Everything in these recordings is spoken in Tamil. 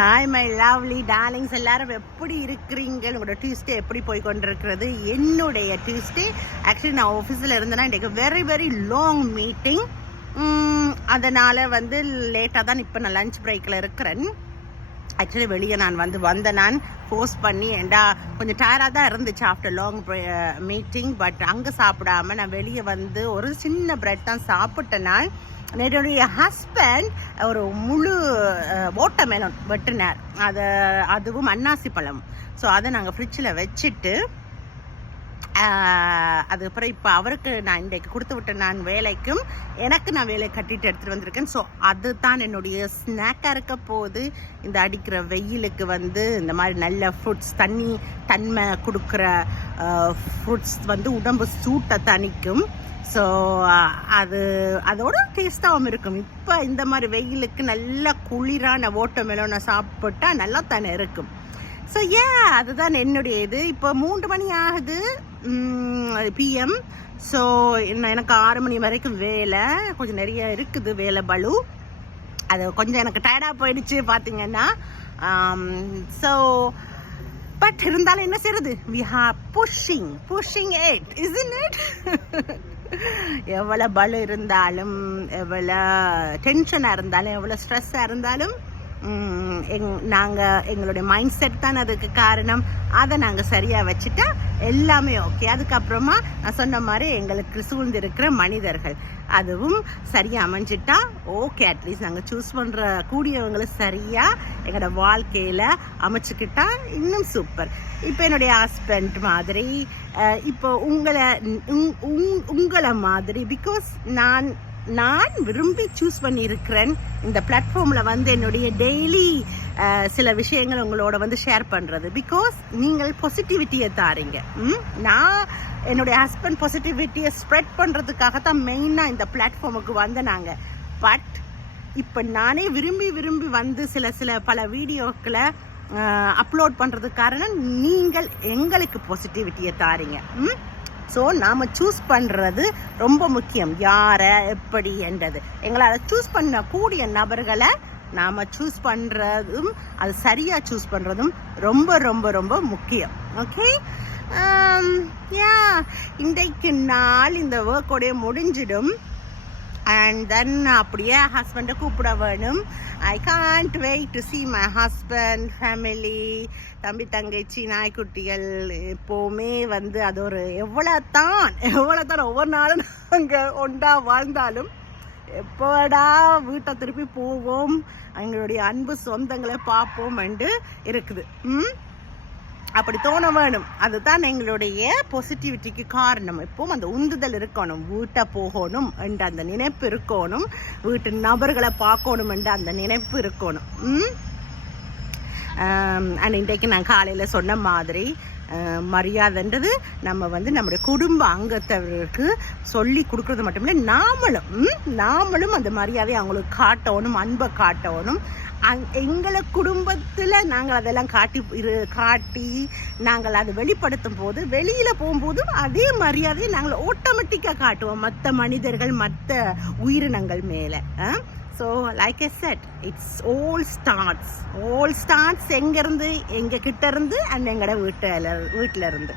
ஹாய் மை லவ்லி டார்லிங்ஸ், எல்லாரும் எப்படி இருக்கிறீங்க? உங்களோட டியூஸ்டே எப்படி போய் கொண்டிருக்கிறது? என்னுடைய டியூஸ்டே ஆக்சுவலி நான் ஆஃபீஸில் இருந்தேன்னா இன்றைக்கு வெரி வெரி லாங் மீட்டிங். அதனால் லேட்டாக தான் இப்போ நான் லஞ்ச் பிரேக்கில் இருக்கிறேன். ஆக்சுவலி வெளியே நான் வந்தேன் நான் போஸ்ட் பண்ணி ஏண்டா கொஞ்சம் டயராக தான் இருந்துச்சு ஆஃப்டர் லாங் மீட்டிங். பட் அங்கே சாப்பிடாமல் நான் வெளியே ஒரு சின்ன பிரெட் தான் சாப்பிட்டேன். நான் என்னுடைய ஹஸ்பண்ட் ஒரு முழு வாட்டர்மெலன் வெட்டினார், அதுவும் அன்னாசி பழம். ஸோ அதை நாங்கள் ஃப்ரிட்ஜில் வச்சுட்டு அதுக்கப்புறம் இப்போ அவருக்கு நான் இன்றைக்கு கொடுத்து விட்டேன். நான் வேலைக்கும் எனக்கு நான் வேலையை கட்டிட்டு எடுத்துகிட்டு வந்திருக்கேன். ஸோ அதுதான் என்னுடைய ஸ்நாக்காக இருக்க போது. இந்த அடிக்கிற வெயிலுக்கு இந்த மாதிரி நல்ல ஃப்ரூட்ஸ், தன்மை கொடுக்குற ஃப்ரூட்ஸ் உடம்பு சூட்டை தணிக்கும். ஸோ அதோட டேஸ்ட்டாகவும் இருக்கும். இப்போ இந்த மாதிரி வெயிலுக்கு நல்ல குளிரான வாட்டர்மெலனை சாப்பிட்டா நல்லா தானே இருக்கும். ஸோ அதுதான் என்னுடைய இது. இப்போ 3 மணி ஆகுது PM. ஸோ எனக்கு 6 மணி வரைக்கும் வேலை கொஞ்சம் நிறைய இருக்குது, வேலை பளு. அது கொஞ்சம் எனக்கு டயர்டாக போயிடுச்சு பார்த்தீங்கன்னா. ஸோ பட் இருந்தாலும் என்ன செய்யறது, we are pushing it, isn't it? எவ்வளோ பலு இருந்தாலும், எவ்வளோ டென்ஷனாக இருந்தாலும், எவ்வளோ ஸ்ட்ரெஸ்ஸாக இருந்தாலும் நாங்கள் எங்களுடைய மைண்ட் செட் தான் அதுக்கு காரணம். அதை நாங்கள் சரியாக வச்சுட்டா எல்லாமே ஓகே. அதுக்கப்புறமா நான் சொன்ன மாதிரி எங்களுக்கு சூழ்ந்திருக்கிற மனிதர்கள் அதுவும் சரியாக அமைஞ்சிட்டா ஓகே. அட்லீஸ்ட் நாங்கள் சூஸ் பண்ணுற கூடியவங்களை சரியாக எங்களோட வாழ்க்கையில் அமைச்சுக்கிட்டா இன்னும் சூப்பர். இப்போ என்னுடைய ஹஸ்பண்ட் மாதிரி, இப்போ உங்களை மாதிரி, பிகாஸ் நான் விரும்பி சூஸ் பண்ணியிருக்கிறேன் இந்த பிளாட்ஃபார்மில் என்னுடைய டெய்லி சில விஷயங்கள் உங்களோட ஷேர் பண்ணுறது. பிகாஸ் நீங்கள் பாசிட்டிவிட்டியை தாரீங்க. நான் என்னுடைய ஹஸ்பண்ட் பாசிட்டிவிட்டியை ஸ்ப்ரெட் பண்ணுறதுக்காகத்தான் மெயினாக இந்த பிளாட்ஃபார்முக்கு நாங்கள். பட் இப்போ நானே விரும்பி சில பல வீடியோக்களை அப்லோட் பண்ணுறதுக்கு காரணம் நீங்கள் எங்களுக்கு பாசிட்டிவிட்டியை தாரீங்க. ஸோ நாம் சூஸ் பண்ணுறது ரொம்ப முக்கியம், யாரை எப்படி என்றது. எங்களால் சூஸ் பண்ணக்கூடிய நபர்களை நாம் சூஸ் பண்ணுறதும் அது சரியாக சூஸ் பண்ணுறதும் ரொம்ப ரொம்ப ரொம்ப முக்கியம். ஓகே, இன்றைக்கு நாள் இந்த ஒர்க்கோடைய முடிஞ்சிடும். அண்ட் தென் அப்படியே ஹஸ்பண்டை கூப்பிட வேணும். I can't wait to see my husband, family, தம்பி தங்கச்சி, நாய்க்குட்டிகள். எப்போவுமே அது ஒரு எவ்வளோ தான் ஒவ்வொரு நாளும் நாங்கள் ஒன்றா வாழ்ந்தாலும் எப்போடா வீட்டை திருப்பி போவோம், எங்களுடைய அன்பு சொந்தங்களை பார்ப்போம் என்று இருக்குது. அப்படி தோண வேணும். அதுதான் எங்களுடைய பாசிட்டிவிட்டிக்கு காரணம். எப்பவும் அந்த உந்துதல் இருக்கணும், வீட்டை போகணும் என்ற அந்த நினைப்பு இருக்கணும், வீட்டு நபர்களை பார்க்கணும் என்ற அந்த நினைப்பு இருக்கணும். அண்ட் இன்றைக்கு நான் காலையில் சொன்ன மாதிரி மரியாதைன்றது நம்ம நம்முடைய குடும்ப அங்கத்தவருக்கு சொல்லி கொடுக்கறது மட்டும் இல்லை, நாமளும் அந்த மரியாதையை அவங்களுக்கு காட்டணும், அன்பை காட்டணும். எங்களை குடும்பத்தில் நாங்கள் அதெல்லாம் காட்டி நாங்கள் அதை வெளிப்படுத்தும் போது, வெளியில் போகும்போதும் அதே மரியாதையை நாங்கள் ஆட்டோமேட்டிக்காக காட்டுவோம் மற்ற மனிதர்கள், மற்ற உயிரினங்கள் மேலே. So like I set, it's all starts எங்கேருந்து, எங்கள் கிட்ட இருந்து அண்ட் எங்களோட வீட்டில் இருந்து.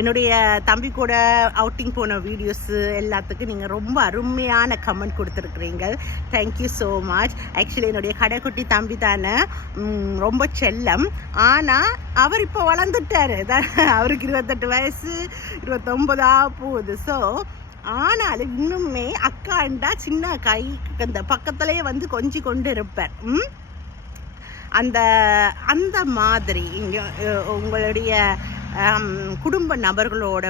என்னுடைய தம்பி கூட அவுட்டிங் போன வீடியோஸு எல்லாத்துக்கும் நீங்கள் ரொம்ப அருமையான கமெண்ட் கொடுத்துருக்குறீங்க. Thank you so much. ஆக்சுவலி என்னுடைய கடைக்குட்டி தம்பி தானே, ரொம்ப செல்லம். ஆனால் அவர் இப்போ வளர்ந்துட்டார். அவருக்கு 28 வயசு, 29 போகுது. ஸோ ஆனாலும் இன்னுமே அக்காண்டா சின்ன கை அந்த பக்கத்துலேயே கொஞ்சி கொண்டு இருப்பார். அந்த மாதிரி இங்கே உங்களுடைய குடும்ப நபர்களோட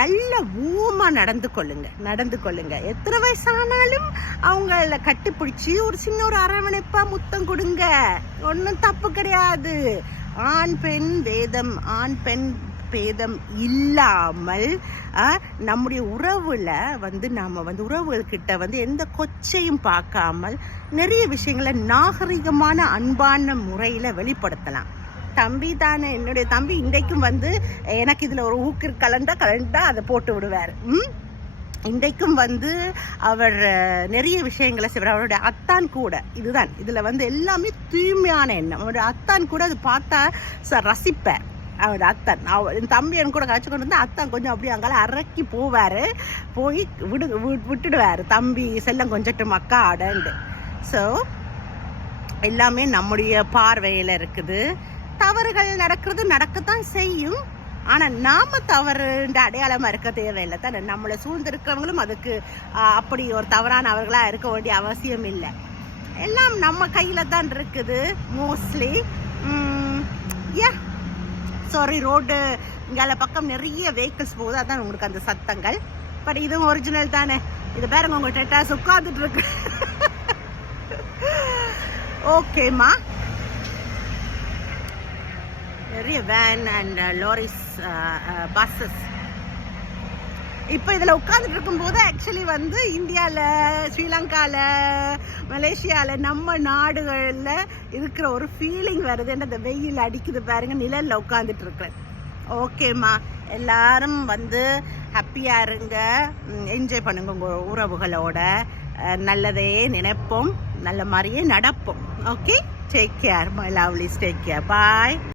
நல்ல ஊமா நடந்து கொள்ளுங்க. எத்தனை வயசானாலும் அவங்கள கட்டிப்பிடிச்சி ஒரு சின்ன ஒரு அரவணைப்பா முத்தம் கொடுங்க, ஒன்றும் தப்பு கிடையாது. ஆண் பெண் பேதம் இல்லாமல் நம்முடைய உறவுல நாம உறவுகிட்ட எந்த கொச்சையும் பார்க்காமல் நிறைய விஷயங்களை நாகரிகமான அன்பான முறையில வெளிப்படுத்தலாம். தம்பி தானே, என்னுடைய தம்பி இன்றைக்கும் எனக்கு இதில் ஒரு ஊக்கு கலண்டா அதை போட்டு விடுவார். இன்றைக்கும் வந்து அவர் நிறைய விஷயங்களை செய்வார். அவருடைய அத்தான் கூட இதுதான் இதில் வந்து எல்லாமே தூய்மையான எண்ணம். அவருடைய அத்தான் கூட அது பார்த்தா ரசிப்பார். அவர் அத்தான் என் தம்பி என் கூட கழிச்சு கொண்டு வந்து அத்தான் கொஞ்சம் அப்படியே அங்கால அரக்கி போவார், போய் விட்டுடுவார், தம்பி செல்லம் கொஞ்சட்டு மக்கா ஆடண்டு. ஸோ எல்லாமே நம்முடைய பார்வையில் இருக்குது. தவறுகள் நடக்கத்தான் செய்யும். ஆனால் நாம் தவறுன்ற அடையாளமாக இருக்க தேவையில்லை தானே. நம்மளை சூழ்ந்திருக்கிறவங்களும் அதுக்கு அப்படி ஒரு தவறான அவர்களாக இருக்க வேண்டிய அவசியம் இல்லை. எல்லாம் நம்ம கையில் தான் இருக்குது மோஸ்ட்லி. சாரி, ரோடு இங்கால பக்கம் நிறைய வெஹிக்கிள்ஸ் போகுது, அதான் உங்களுக்கு அந்த சத்தங்கள். பட் இதுவும் ஒரிஜினல் தானே. இது பாருங்க, உங்கள் டெட்டாஸ் உட்காந்துட்டு இருக்கு. ஓகேம்மா, நிறைய வேன் அண்ட் லாரிஸ், பஸ்ஸஸ். இப்போ இதில் உட்காந்துட்டு இருக்கும்போது ஆக்சுவலி வந்து இந்தியாவில், ஸ்ரீலங்காவில், மலேசியாவில், நம்ம நாடுகளில் இருக்கிற ஒரு ஃபீலிங் வருது. அந்த வெயில் அடிக்குது பாருங்க, நிழலில் உட்காந்துட்டு இருக்கிறேன். ஓகேம்மா, எல்லாரும் வந்து ஹாப்பியாக இருங்க, என்ஜாய் பண்ணுங்க உங்கள் உறவுகளோட. நல்லதையே நினைப்போம், நல்ல மாதிரியே நடப்போம். Okay, take care my lovelies, take care, bye.